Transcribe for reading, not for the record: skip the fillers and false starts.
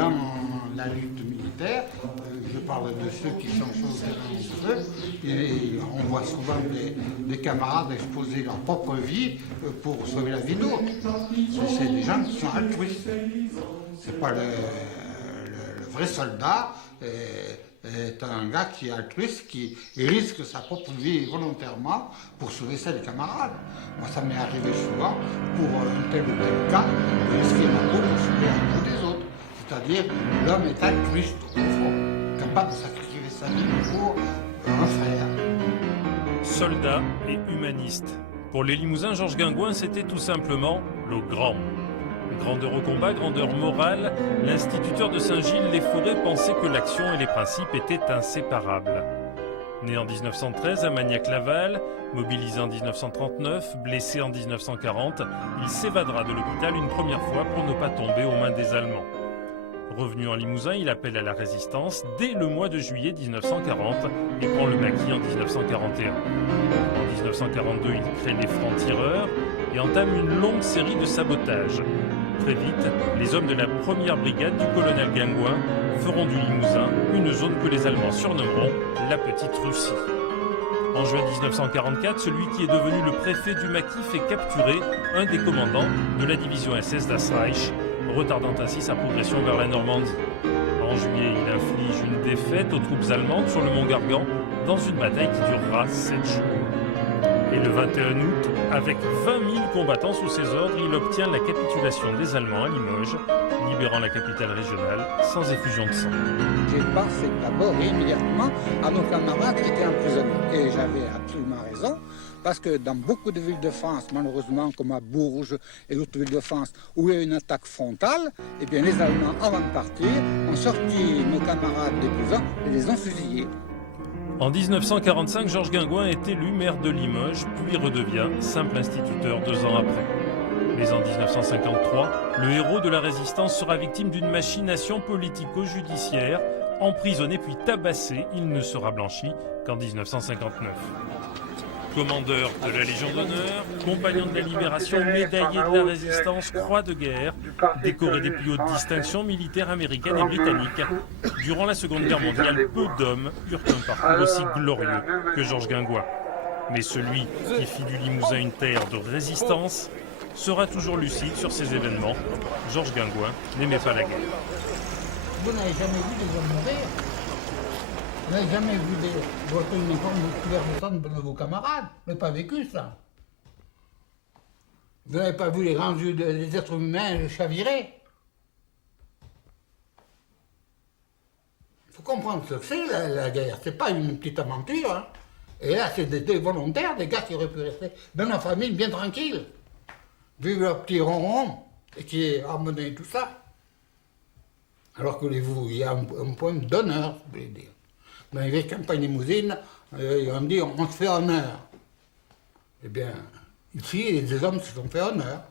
dans la lutte militaire, je parle de ceux qui sont sur le terrain entre eux, et on voit souvent des camarades exposer leur propre vie pour sauver la vie d'autres. C'est des gens qui sont altruistes. C'est pas le vrai soldat est un gars qui est altruiste, qui risque sa propre vie volontairement pour sauver celle des camarades. Moi, ça m'est arrivé souvent, pour un tel ou tel cas, de risquer ma peau pour sauver un peu des autres. C'est-à-dire, l'homme est altruiste, au fond, capable de sacrifier sa vie pour un frère. Soldat et humaniste. Pour les Limousins, Georges Guingouin, c'était tout simplement le grand. Grandeur au combat, grandeur morale, l'instituteur de Saint-Gilles-les-Forêts pensait que l'action et les principes étaient inséparables. Né en 1913 à Magnac-Laval, mobilisé en 1939, blessé en 1940, il s'évadera de l'hôpital une première fois pour ne pas tomber aux mains des Allemands. Revenu en Limousin, il appelle à la résistance dès le mois de juillet 1940 et prend le maquis en 1941. En 1942, il crée les Francs-Tireurs et entame une longue série de sabotages. Très vite, les hommes de la première brigade du colonel Guingouin feront du Limousin une zone que les Allemands surnommeront la Petite Russie. En juin 1944, celui qui est devenu le préfet du maquis fait capturer un des commandants de la division SS Das Reich, retardant ainsi sa progression vers la Normandie. En juillet, il inflige une défaite aux troupes allemandes sur le mont Gargan dans une bataille qui durera 7 jours. Et le 21 août, avec 20 000 combattants sous ses ordres, il obtient la capitulation des Allemands à Limoges, libérant la capitale régionale sans effusion de sang. J'ai pensé d'abord et immédiatement à nos camarades qui étaient emprisonnés. Et j'avais absolument raison, parce que dans beaucoup de villes de France, malheureusement, comme à Bourges et d'autres villes de France, où il y a eu une attaque frontale, eh bien les Allemands, avant de partir, ont sorti nos camarades des prisons et les ont fusillés. En 1945, Georges Guingouin est élu maire de Limoges, puis redevient simple instituteur 2 ans après. Mais en 1953, le héros de la résistance sera victime d'une machination politico-judiciaire. Emprisonné puis tabassé, il ne sera blanchi qu'en 1959. Commandeur de la Légion d'honneur, compagnon de la Libération, médaillé de la Résistance, croix de guerre, décoré des plus hautes distinctions militaires américaines et britanniques. Durant la Seconde Guerre mondiale, peu d'hommes eurent un parcours aussi glorieux que Georges Guingouin. Mais celui qui fit du Limousin une terre de résistance sera toujours lucide sur ces événements. Georges Guingouin n'aimait pas la guerre. Vous n'avez jamais vu des hommes mourir? Vous n'avez jamais vu votre uniforme couvert de sang de vos camarades? Vous n'avez pas vécu ça? Vous n'avez pas vu les grands yeux des êtres humains chavirer? Il faut comprendre ce que c'est la guerre. C'est pas une petite aventure. Hein. Et là, c'est des volontaires, des gars qui auraient pu rester dans leur famille bien tranquilles, vivre leur petit ronron, et qui est harmonieux et tout ça. Alors que il y a un point d'honneur, je voulais dire. Dans les vieilles campagnes limousines, on dit on se fait honneur. Eh bien, ici, les hommes se sont fait honneur.